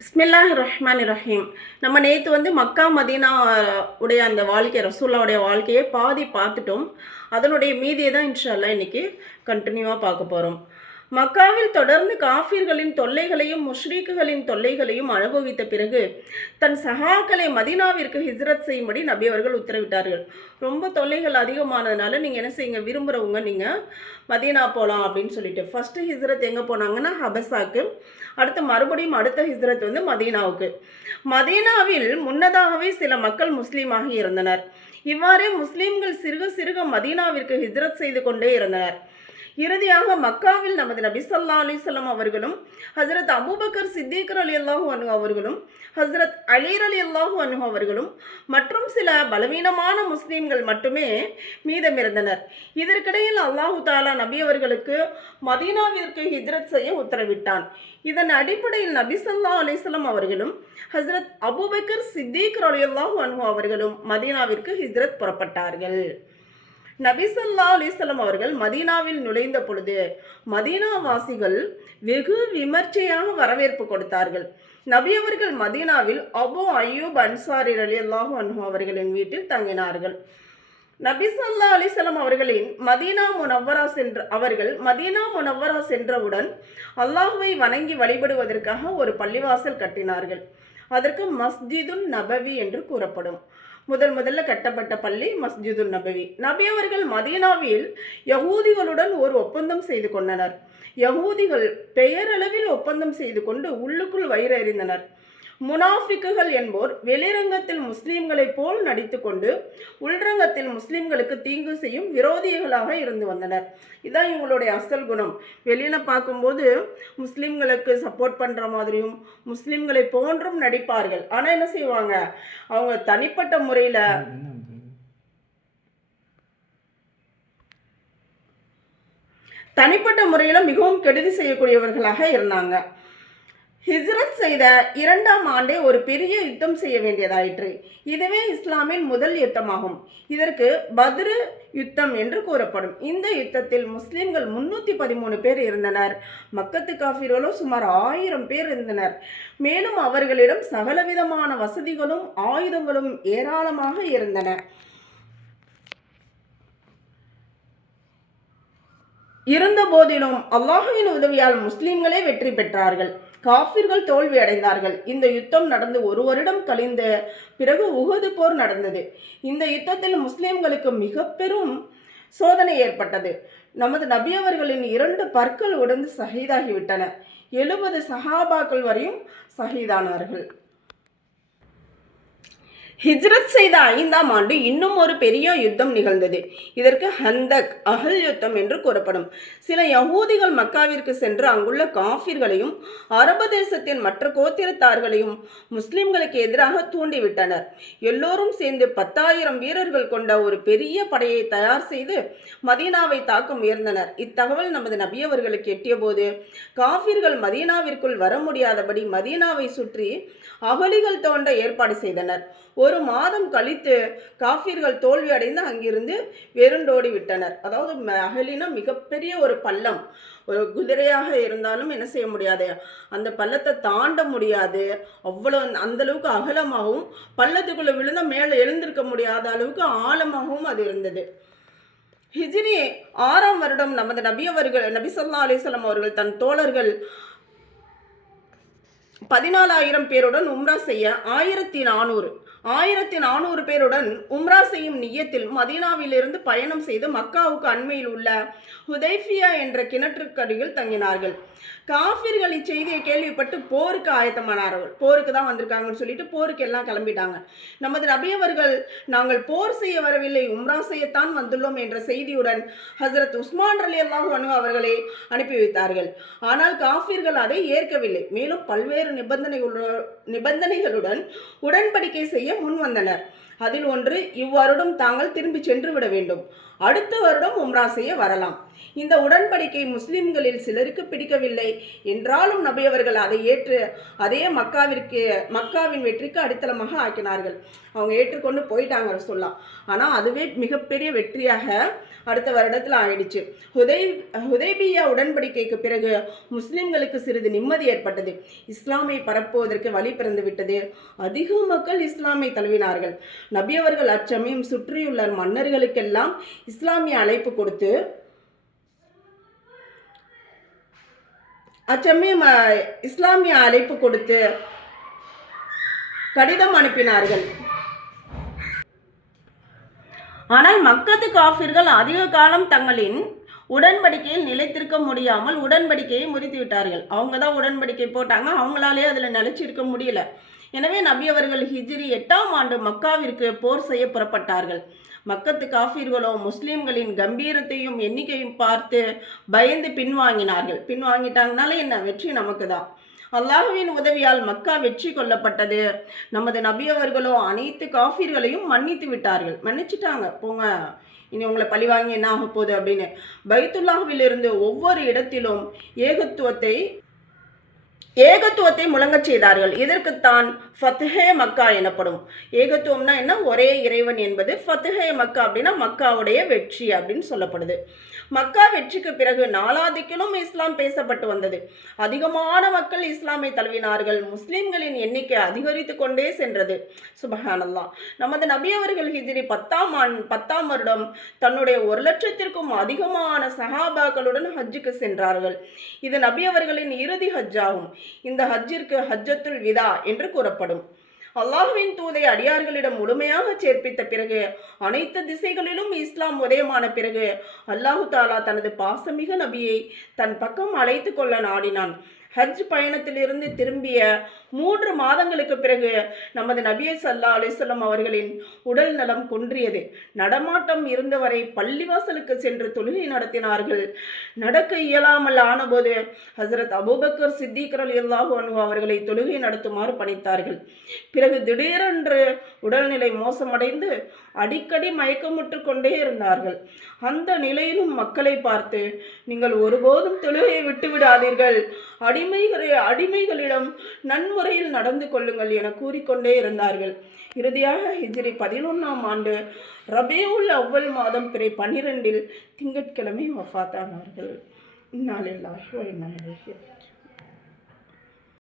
பிஸ்மில்லாஹ் ரஹ்மான் ரஹீம். நம்ம நேற்று மக்கா மதீனா உடைய அந்த வாழ்க்கை, ரசூல்லாவுடைய வாழ்க்கையை பாதி பார்த்துட்டோம். அதனுடைய மீதியை தான் இன்ஷா அல்லாஹ் இன்னைக்கு கண்டினியூவாக பார்க்க போகிறோம். மக்காவில் தொடர்ந்து காஃபிர்களின் தொல்லைகளையும் முஷ்ரீக்குகளின் தொல்லைகளையும் அனுபவித்த பிறகு தன் சகாக்களை மதீனாவிற்கு ஹிஜ்ரத் செய்யும்படி நபி அவர்கள் உத்தரவிட்டார்கள். ரொம்ப தொல்லைகள் அதிகமானதுனால நீங்கள் என்ன செய்யுங்க, விரும்புகிறவங்க நீங்கள் மதீனா போகலாம் அப்படின்னு சொல்லிட்டு ஃபஸ்ட்டு ஹிஜ்ரத் எங்கே போனாங்கன்னா ஹபஸாக்கு, அடுத்து மறுபடியும் அடுத்த ஹிஜ்ரத் மதீனாவுக்கு. மதீனாவில் முன்னதாகவே சில மக்கள் முஸ்லீமாக இருந்தனர். இவ்வாறே முஸ்லீம்கள் சிறுக சிறுக மதீனாவிற்கு ஹிஜ்ரத் செய்து கொண்டே இருந்தனர். இறுதியாக மக்காவில் நமது நபி ஸல்லல்லாஹு அலைஹி வஸல்லம் அவர்களும் ஹஜ்ரத் அபூபக்கர் சித்திக் ரலியல்லாஹு அன்ஹு அவர்களும் ஹஜ்ரத் அலி ரலியல்லாஹு அன்ஹு அவர்களும் மற்றும் சில பலவீனமான முஸ்லீம்கள் மட்டுமே மீதமிருந்தனர். இதற்கிடையில் அல்லாஹு தாலா நபி அவர்களுக்கு மதீனாவிற்கு ஹிஜ்ரத் செய்ய உத்தரவிட்டான். இதன் அடிப்படையில் நபி ஸல்லல்லாஹு அலைஹி வஸல்லம் அவர்களும் ஹஜ்ரத் அபூபக்கர் சித்திக் ரலியல்லாஹு அன்ஹு அவர்களும் மதீனாவிற்கு ஹிஜ்ரத் புறப்பட்டார்கள். நபி ஸல்லல்லாஹு அலைஹி வஸல்லம் அவர்கள் மதீனாவில் நுழைந்த பொழுது மதீனாவாசிகள் வெகு விமர்சையாக வரவேற்பு கொடுத்தார்கள். நபி அவர்கள் மதீனாவில் அபு அய்யூப் அன்சாரி ரலியல்லாஹு அன்ஹு அவர்களின் வீட்டில் தங்கினார்கள். நபி ஸல்லல்லாஹு அலைஹி வஸல்லம் அவர்களின் மதீனா முனவ்வரா சென்றவுடன் அல்லாஹ்வை வணங்கி வழிபடுவதற்காக ஒரு பள்ளிவாசல் கட்டினார்கள். அதற்கு மஸ்ஜிதுன் நபவி என்று கூறப்படும். முதல்ல கட்டப்பட்ட பள்ளி மஸ்ஜிதுன் நபவி. நபி அவர்கள் மதீனாவில் யகூதிகளுடன் ஒரு ஒப்பந்தம் செய்து கொண்டனர். யகூதிகள் பெயரளவில் ஒப்பந்தம் செய்து கொண்டு உள்ளுக்குள் வயிறறிந்தனர். முனாஃபிக்குகள் என்போர் வெளிரங்கத்தில் முஸ்லீம்களைப் போல் நடித்து கொண்டு உள்ரங்கத்தில் முஸ்லீம்களுக்கு தீங்கு செய்யும் விரோதிகளாக இருந்து வந்தனர். இதான் இவங்களுடைய அசல் குணம். வெளியில் பார்க்கும்போது முஸ்லீம்களுக்கு சப்போர்ட் பண்ணுற மாதிரியும் முஸ்லீம்களை போன்றும் நடிப்பார்கள். ஆனால் என்ன செய்வாங்க, அவங்க தனிப்பட்ட முறையில் மிகவும் கெடுதி செய்யக்கூடியவர்களாக இருந்தாங்க. ஹிஜ்ரத் செய்த 2ஆம் ஆண்டே ஒரு பெரிய யுத்தம் செய்ய வேண்டியதாயிற்று. இதுவே இஸ்லாமின் முதல் யுத்தமாகும். இதற்கு பத்ரு யுத்தம் என்று கூறப்படும். இந்த யுத்தத்தில் முஸ்லிம்கள் 313 பேர் இருந்தனர். மக்கத்து காஃபிர்களோ சுமார் 1000 பேர் இருந்தனர். மேலும் அவர்களிடம் சகலவிதமான வசதிகளும் ஆயுதங்களும் ஏராளமாக இருந்தன. இருந்த போதிலும் அல்லாஹ்வின் உதவியால் முஸ்லிம்களே வெற்றி பெற்றார்கள். காஃபிர்கள் தோல்வி அடைந்தார்கள். இந்த யுத்தம் நடந்து 1 வருடம் கழிந்த பிறகு உஹது போர் நடந்தது. இந்த யுத்தத்தில் முஸ்லிம்களுக்கு மிக பெரும் சோதனை ஏற்பட்டது. நமது நபி அவர்களின் 2 பற்கள் உடைந்து ஷஹீதாகிவிட்டன. 70 சஹாபாக்கள் வரையும் ஷஹீதானார்கள். ஹிஜ்ரத் செய்த 5ஆம் ஆண்டு இன்னும் ஒரு பெரிய யுத்தம் நிகழ்ந்தது. இதற்கு ஹந்தக் அஹல் யுத்தம் என்று கூறப்படும். சில யகூதிகள் மக்காவிற்கு சென்று அங்குள்ள காஃபிர்களையும் அரபு தேசத்தின் மற்ற கோத்திரத்தார்களையும் முஸ்லிம்களுக்கு எதிராக தூண்டிவிட்டனர். எல்லோரும் சேர்ந்து 10,000 வீரர்கள் கொண்ட ஒரு பெரிய படையை தயார் செய்து மதீனாவை தாக்க முயன்றனர். இத்தகவல் நமது நபி அவர்களுக்கு எட்டிய போது காஃபிர்கள் மதீனாவிற்குள் வர முடியாதபடி மதீனாவை சுற்றி அகழிகள் தோண்ட ஏற்பாடு செய்தனர். 1 மாதம் கழித்து காஃபிர்கள் தோல்வி அடைந்து அங்கிருந்து வெறுண்டோடி விட்டனர். அதாவது அகலினா மிகப்பெரிய ஒரு பள்ளம். ஒரு குதிரையாக இருந்தாலும் என்ன செய்ய முடியாது, அந்த பள்ளத்தை தாண்ட முடியாது. அவ்வளோ அந்த அளவுக்கு அகலமாகவும் பள்ளத்துக்குள்ளே விழுந்த மேலே எழுந்திருக்க முடியாத அளவுக்கு ஆழமாகவும் அது இருந்தது. ஹிஜ்ரி 6ஆம் வருடம் நமது நபி ஸல்லல்லாஹு அலைஹி வஸல்லம் அவர்கள் தன் தோழர்கள் 14,000 பேருடன் உம்ரா செய்ய 1400 பேருடன் உம்ரா செய்யும் நிய்யத்தில் மதீனாவிலிருந்து பயணம் செய்து மக்காவுக்கு அண்மையில் உள்ள ஹுதைஃபியா என்ற கிணற்றுக்கடியில் தங்கினார்கள். காஃபிர்கள் இச்செய்தியை கேள்விப்பட்டு போருக்கு ஆயத்தமானார்கள். போருக்கு தான் வந்திருக்காங்கன்னு சொல்லிட்டு போருக்கு எல்லாம் கிளம்பிட்டாங்க. நமது நபி அவர்கள் நாங்கள் போர் செய்ய வரவில்லை, உம்ரா செய்யத்தான் வந்துள்ளோம் என்ற செய்தியுடன் ஹஜ்ரத் உஸ்மான் ரலியல்லாஹு அன்ஹு அவர்களை அனுப்பி வைத்தார்கள். ஆனால் காஃபிர்கள் அதை ஏற்கவில்லை. மேலும் பல்வேறு நிபந்தனைகளுடன் உடன்படிக்கை செய்ய முன் வந்தனர். அதில் ஒன்று, இவ்வருடம் தாங்கள் திரும்பி சென்று விட வேண்டும், அடுத்த வருடம் உம்ரா செய்ய வரலாம். இந்த உடன்படிக்கை முஸ்லிம்களில் சிலருக்கு பிடிக்கவில்லை என்றாலும் நபி அவர்கள் அதை ஏற்று அதே மக்காவின் வெற்றிக்கு அடித்தளமாக ஆக்கினார்கள். அவங்க ஏற்றுக்கொண்டு போயிட்டாங்க ரசூலுல்லாஹ். ஆனால் அதுவே மிகப்பெரிய வெற்றியாக அடுத்த வருடத்தில் ஆயிடுச்சு. ஹுதைபியா உடன்படிக்கைக்கு பிறகு முஸ்லிம்களுக்கு சிறிது நிம்மதி ஏற்பட்டது. இஸ்லாமை பரப்புவதற்கு வழி பிறந்து விட்டது. அதிக மக்கள் இஸ்லாமை தழுவினார்கள். நபி அவர்கள் அச்சமயம் சுற்றியுள்ள மன்னர்களுக்கெல்லாம் இஸ்லாமிய அழைப்பு கொடுத்து கடிதம் அனுப்பினார்கள். ஆனால் மக்கத்து காஃபிர்கள் அதிக காலம் தங்களின் உடன்படிக்கையில் நிலைத்திருக்க முடியாமல் உடன்படிக்கையை முறித்து விட்டார்கள். அவங்க தான் உடன்படிக்கை போட்டாங்க, அவங்களாலே அதில் நிலைச்சிருக்க முடியல. எனவே நபி அவர்கள் ஹிஜ்ரி 8ஆம் ஆண்டு மக்காவிற்கு போர் செய்ய புறப்பட்டார்கள். மக்கத்து காஃபிர்களோ முஸ்லீம்களின் கம்பீரத்தையும் எண்ணிக்கையும் பார்த்து பயந்து பின்வாங்கினார்கள். பின்வாங்கிட்டாங்கனால என்ன, வெற்றி நமக்கு தான். அல்லாஹுவின் உதவியால் மக்கா வெற்றி கொள்ளப்பட்டது. நமது நபி அவர்களோ அனைத்து காஃபிர்களையும் மன்னித்து விட்டார்கள். மன்னிச்சுட்டாங்க, போங்க, இனி உங்களை பழிவாங்கி என்ன ஆக போகுது அப்படின்னு. பைத்துல்லாஹ்விலிருந்து ஒவ்வொரு இடத்திலும் ஏகத்துவத்தை முழங்கச் செய்தார்கள். இதற்குத்தான் ஃபத்ஹே மக்கா எனப்படும். ஏகத்துவம்னா என்ன, ஒரே இறைவன் என்பது. ஃபத்ஹே மக்கா அப்படின்னா மக்காவுடைய வெற்றி அப்படின்னு சொல்லப்படுது. மக்கா வெற்றிக்கு பிறகு நாலாதிக்கிலும் இஸ்லாம் பேசப்பட்டு வந்தது. அதிகமான மக்கள் இஸ்லாமை தழுவினார்கள். முஸ்லிம்களின் எண்ணிக்கை அதிகரித்து கொண்டே சென்றது. சுபஹானல்லாஹ். நமது நபி அவர்கள் ஹிஜ்ரி 10ஆம் வருடம் தன்னுடைய 1,00,000க்கும் அதிகமான சஹாபாக்களுடன் ஹஜ்ஜுக்கு சென்றார்கள். இது நபி அவர்களின் இறுதி ஹஜ்ஜாகும். இந்த ஹஜ்ஜிற்கு ஹஜ்ஜத்துல் விதா என்று கூறப்படும். அல்லாஹ்வின் தூதை அடியார்களிடம் முழுமையாக சேர்ப்பித்த பிறகு, அனைத்து திசைகளிலும் இஸ்லாம் உதயமான பிறகு, அல்லாஹு தாலா தனது பாசமிகு நபியை தன் பக்கம் அழைத்து கொள்ள நாடினான். ஹஜ் பயணத்திலிருந்து திரும்பிய 3 மாதங்களுக்கு பிறகு நமது நபி ஸல்லல்லாஹு அலைஹி வஸல்லம் அவர்களின் உடல் நலம் குன்றியது. நடமாட்டம் இருந்தவரை பள்ளிவாசலுக்கு சென்று தொழுகை நடத்தினார்கள். நடக்க இயலாமல் ஆனபோது ஹஜ்ரத் அபூபக்கர் சித்திக் ரலியல்லாஹு அன்ஹு அவர்களை தொழுகை நடத்துமாறு பணித்தார்கள். பிறகு திடீரென்று உடல்நிலை மோசமடைந்து அடிக்கடி மயக்கமுற்று கொண்டே இருந்தார்கள். அந்த நிலையிலும் மக்களை பார்த்து, நீங்கள் ஒருபோதும் தொழுகையை விட்டுவிடாதீர்கள், அடிமைகளிடம் நன்முறையில் நடந்து கொள்ளுங்கள் என கூறிக்கொண்டே இருந்தார்கள். இறுதியாக ஹிஜ்ரி 11ஆம் ஆண்டு ரபியுல் அவ்வல் மாதம் பிறை 12இல் திங்கட்கிழமை வஃபாத்தானார்கள். இன்னா லில்லாஹி வ இன்னா இலைஹி ராஜிஊன்.